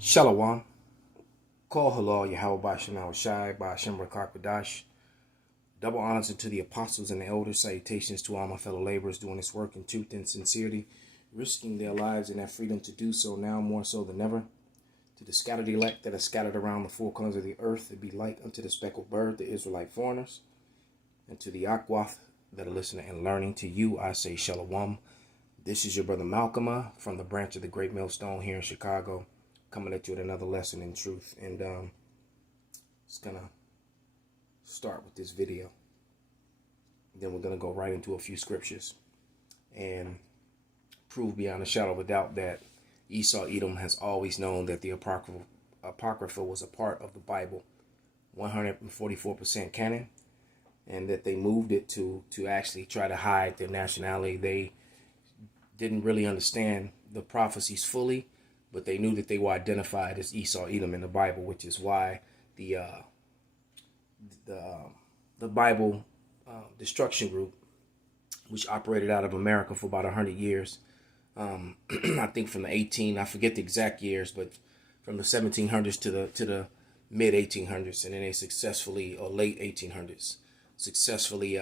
Shalom. Call halal Yahweh Bashem Shai Bashem Rakakadash. Double honors to the apostles and the elders. Salutations to all my fellow laborers doing this work in truth and sincerity, risking their lives and their freedom to do so now more so than ever. To the scattered elect that are scattered around the four corners of the earth, to be light unto the speckled bird, the Israelite foreigners. And to the Akwath that are listening and learning, to you I say Shalom. This is your brother Malchaamah from the branch of the Great Millstone here in Chicago, coming at you with another lesson in truth. And just gonna start with this video. Then we're gonna go right into a few scriptures and prove beyond a shadow of a doubt that Esau, Edom has always known that the Apocrypha was a part of the Bible, 144% canon, and that they moved it to actually try to hide their nationality. They didn't really understand the prophecies fully, but they knew that they were identified as Esau, Edom in the Bible, which is why the Bible destruction group, which operated out of America for about 100 years, I think from the I forget the exact years, but from the 1700s to the mid 1800s, and then they successfully, or late 1800s, successfully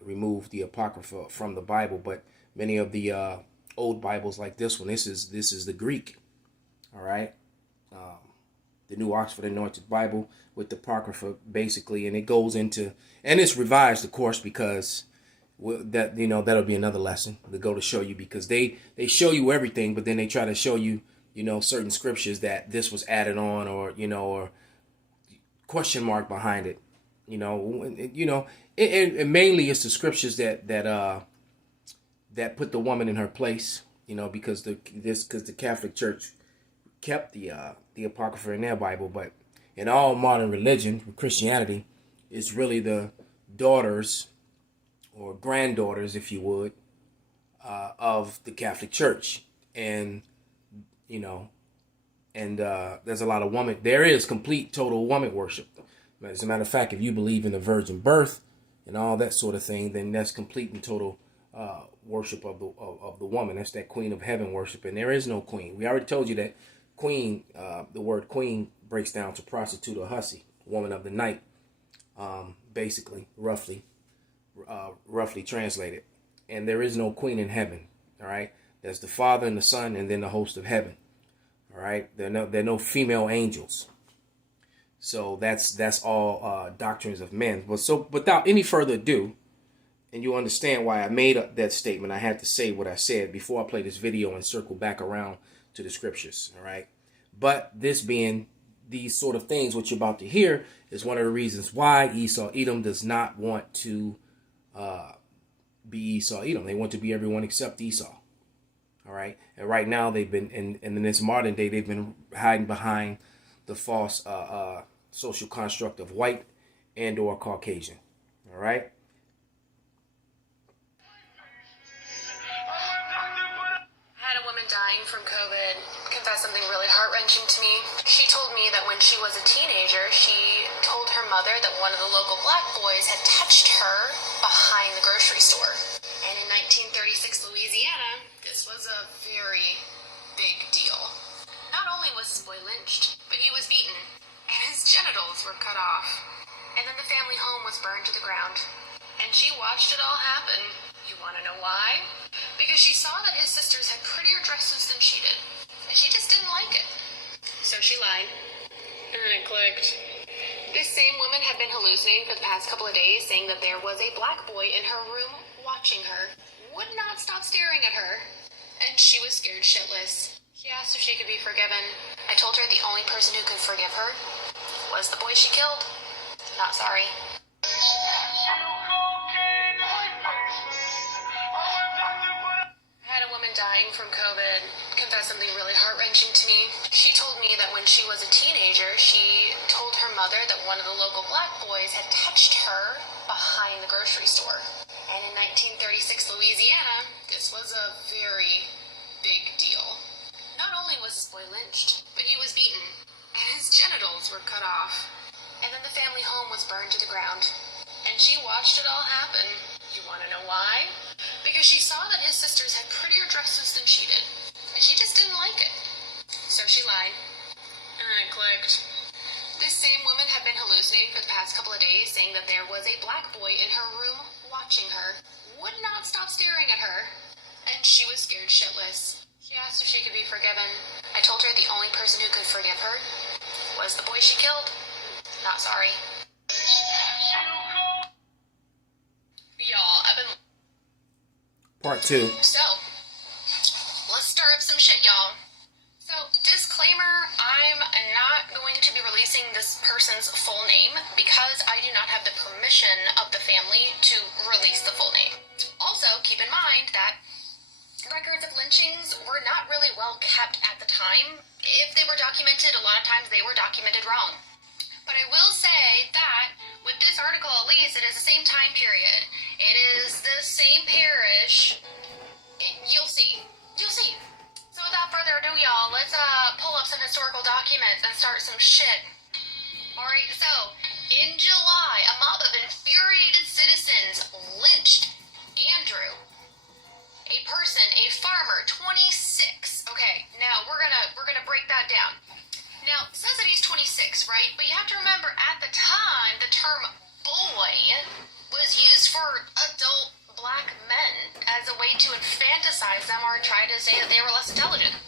removed the Apocrypha from the Bible. But many of the old Bibles, like this one, this is the Greek. All right, the New Oxford Anointed Bible with the Apocrypha, basically, and it goes into, and it's revised, of course, because that'll be another lesson to go to show you, because they show you everything, but then they try to show you certain scriptures that this was added on, or or question mark behind it, and mainly it's the scriptures that put the woman in her place, because the Catholic Church kept the Apocrypha in their Bible. But in all modern religion, Christianity, is really the daughters or granddaughters, if you would, of the Catholic Church. And there's a lot of woman. There is complete, total woman worship. As a matter of fact, if you believe in the virgin birth and all that sort of thing, then that's complete and total worship of the woman. That's that queen of heaven worship. And there is no queen. We already told you that queen, the word queen breaks down to prostitute or hussy, woman of the night, basically, roughly translated. And there is no queen in heaven. All right, there's the Father and the Son, and then the host of heaven. All right, there are no female angels. So that's all doctrines of men. But so without any further ado, and you understand why I made that statement, I had to say what I said before I play this video and circle back around to the scriptures. All right, but this being these sort of things, what you're about to hear is one of the reasons why Esau, Edom does not want to be Esau, Edom. They want to be everyone except Esau. All right, and right now they've been in this modern day, they've been hiding behind the false social construct of white and or Caucasian. All right. I had a woman dying from COVID confess something really heart-wrenching to me. She told me that when she was a teenager, she told her mother that one of the local black boys had touched her behind the grocery store. And in 1936 Louisiana, this was a very big deal. Not only was this boy lynched, but he was beaten, and his genitals were cut off. And then the family home was burned to the ground. And she watched it all happen. You want to know why? Because she saw that his sisters had prettier dresses than she did, and she just didn't like it. So she lied. And it clicked. This same woman had been hallucinating for the past couple of days, saying that there was a black boy in her room watching her, would not stop staring at her, and she was scared shitless. She asked if she could be forgiven. I told her the only person who could forgive her was the boy she killed. Not sorry. Dying from COVID confessed something really heart-wrenching to me. She told me that when she was a teenager, she told her mother that one of the local black boys had touched her behind the grocery store. And in 1936 Louisiana, this was a very big deal. Not only was this boy lynched, but he was beaten, and his genitals were cut off. And then the family home was burned to the ground. And she watched it all happen. You want to know why? Because she saw that his sisters had prettier dresses than she did, and she just didn't like it. So she lied. conflict. This same woman had been hallucinating for the past couple of days, saying that there was a black boy in her room watching her, would not stop staring at her, and she was scared shitless. She asked if she could be forgiven. I told her the only person who could forgive her was the boy she killed. Not sorry. Y'all, I've been... Part 2. So, let's stir up some shit, y'all. So, disclaimer, I'm not going to be releasing this person's full name because I do not have the permission of the family to release the full name. Also, keep in mind that records of lynchings were not really well kept at the time. If they were documented, a lot of times they were documented wrong. But I will say that with this article, at least, it is the same time period. It is the same parish. You'll see. You'll see. So without further ado, y'all, let's pull up some historical documents and start some shit. Alright, so, in July, a mob of infuriated citizens lynched Andrew. A person, a farmer, 26. Okay, now we're gonna break that down. Now, it says that he's 26, right? But you have to remember, at the time, the term boy was used for adult black men as a way to infantilize them or try to say that they were less intelligent.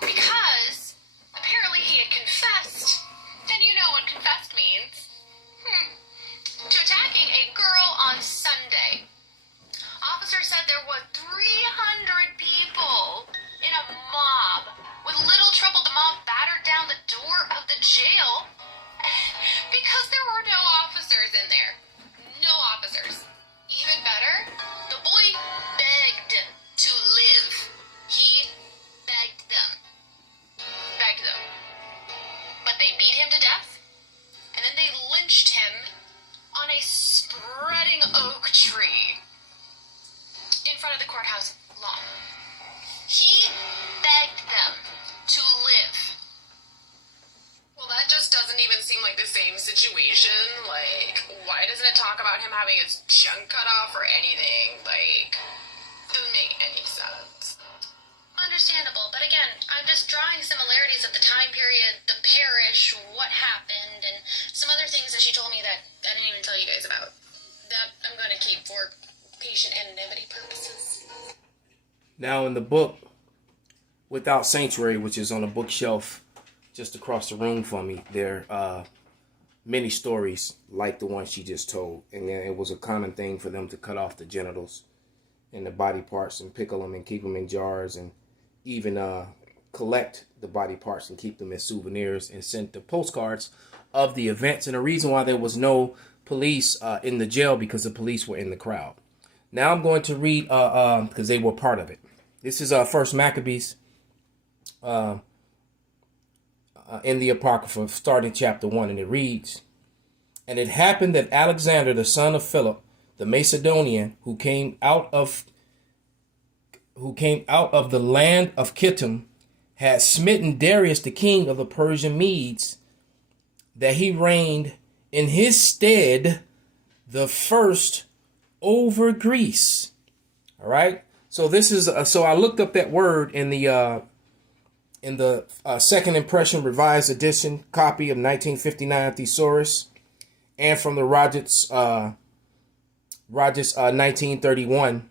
Because apparently he had confessed, and you know what confessed means, to attacking a girl on Sunday. Officers said there were 300 people in a mob. With little trouble, the mob battered down the door of the jail because there were no officers in there. No officers. Even better, the boy begged to live. He begged them. Begged them. But they beat him to death, and then they lynched him on a spreading oak tree in front of the courthouse lawn. He begged them to live. Well, that just doesn't even seem like the same situation. Like, why doesn't it talk about him having his junk cut off or anything? Like, doesn't make any sense. Understandable, but again, I'm just drawing similarities of the time period, the parish, what happened, and some other things that she told me that I didn't even tell you guys about. That I'm going to keep for patient anonymity purposes. Now, in the book Without Sanctuary, which is on a bookshelf just across the room from me, there are many stories like the one she just told. And then it was a common thing for them to cut off the genitals and the body parts and pickle them and keep them in jars, and even collect the body parts and keep them as souvenirs and send the postcards of the events. And the reason why there was no police in the jail, because the police were in the crowd. Now I'm going to read, because they were part of it. This is First Maccabees in the Apocrypha, starting chapter 1, and it reads, "And it happened that Alexander, the son of Philip, the Macedonian, who came out of the land of Kittim, had smitten Darius, the king of the Persian Medes, that he reigned in his stead the first over Greece." All right. So this is so I looked up that word in the Second Impression Revised Edition copy of 1959 Thesaurus, and from the Rogers 1931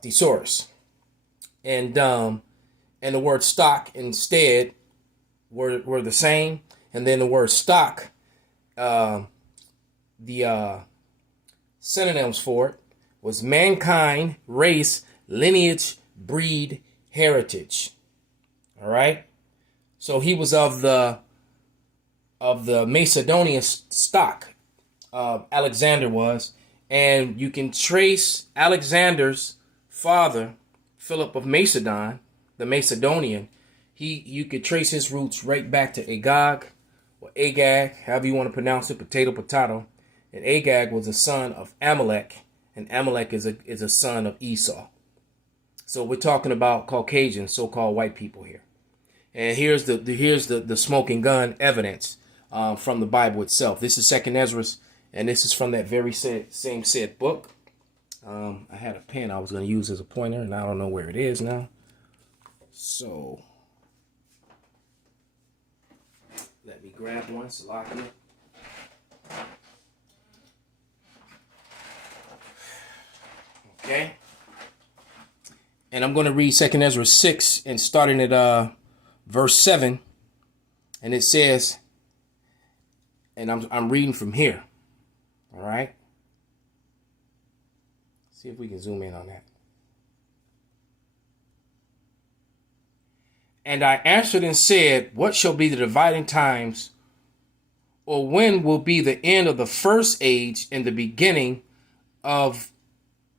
Thesaurus, and the word stock instead were the same, and then the word stock, the synonyms for it was mankind, race, lineage, breed, heritage. All right. So he was of the Macedonian stock. Alexander was, and you can trace Alexander's father, Philip of Macedon, the Macedonian. You could trace his roots right back to Agag or Agag, however you want to pronounce it, potato. And Agag was a son of Amalek, and Amalek is a son of Esau. So we're talking about Caucasian, so-called white people here. And here's the smoking gun evidence from the Bible itself. This is Second Ezra, and this is from that very same said book. I had a pen I was going to use as a pointer, and I don't know where it is now. So grab one, Salakia. Okay. And I'm going to read 2 Ezra 6 and starting at verse 7. And it says, and I'm reading from here. All right. See if we can zoom in on that. And I answered and said, what shall be the dividing times, or when will be the end of the first age and the beginning of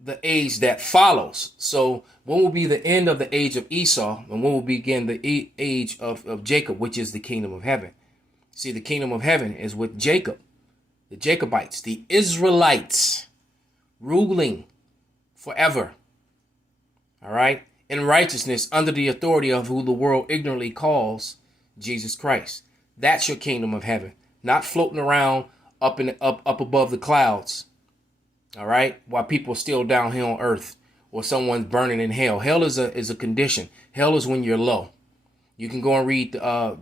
the age that follows? So when will be the end of the age of Esau, and when will begin the age of Jacob, which is the kingdom of heaven? See, the kingdom of heaven is with Jacob, the Jacobites, the Israelites, ruling forever. All right. In righteousness, under the authority of who the world ignorantly calls Jesus Christ. That's your kingdom of heaven, not floating around up above the clouds. All right, while people are still down here on earth, or someone's burning in hell. Hell is a condition. Hell is when you're low. You can go and read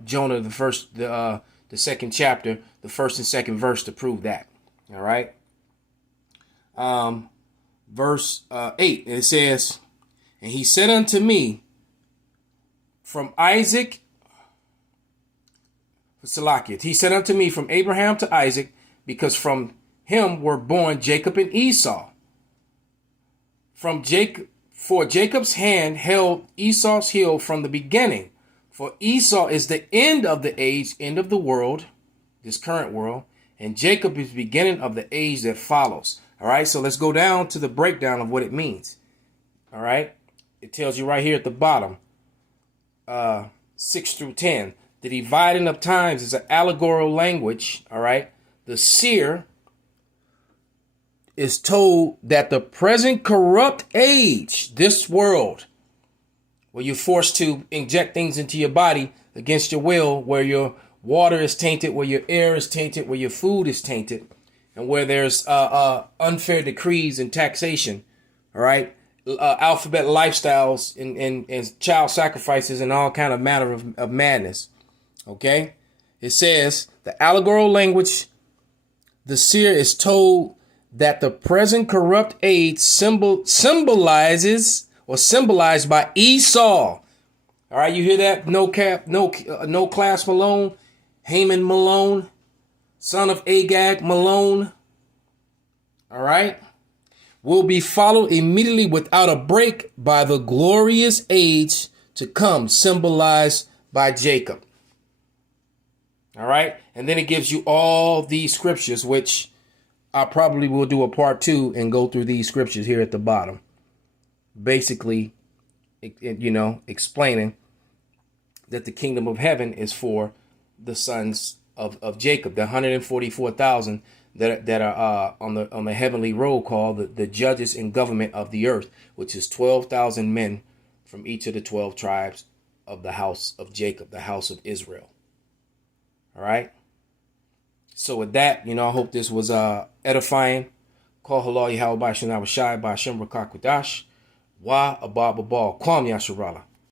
Jonah the second chapter, the first and second verse to prove that. All right. Verse 8, and it says, and he said unto me, from Isaac, Salakia, he said unto me, from Abraham to Isaac, because from him were born Jacob and Esau. From Jacob, for Jacob's hand held Esau's heel from the beginning. For Esau is the end of the age, end of the world, this current world, and Jacob is the beginning of the age that follows. All right, so let's go down to the breakdown of what it means. All right. It tells you right here at the bottom, 6 through 10. The dividing of times is an allegorical language. All right. The seer is told that the present corrupt age, this world, where you're forced to inject things into your body against your will, where your water is tainted, where your air is tainted, where your food is tainted, and where there's unfair decrees and taxation. All right. Alphabet lifestyles and child sacrifices and all kind of manner of madness. Okay. It says the allegorical language, the seer is told that the present corrupt age symbolized by Esau. All right. You hear that? No class Malone, Haman Malone, son of Agag Malone. All right. Will be followed immediately without a break by the glorious age to come, symbolized by Jacob. All right. And then it gives you all these scriptures, which I probably will do a part 2 and go through these scriptures here at the bottom. Basically, explaining that the kingdom of heaven is for the sons of Jacob, the 144,000 that are on the heavenly roll call, the judges and government of the earth, which is 12,000 men from each of the 12 tribes of the house of Jacob, the house of Israel. All right. So with that, I hope this was edifying. Call halal Yahweh Bashim Shai Bashim Rakakwadash Wa Abba Babal Kwam Yasharala.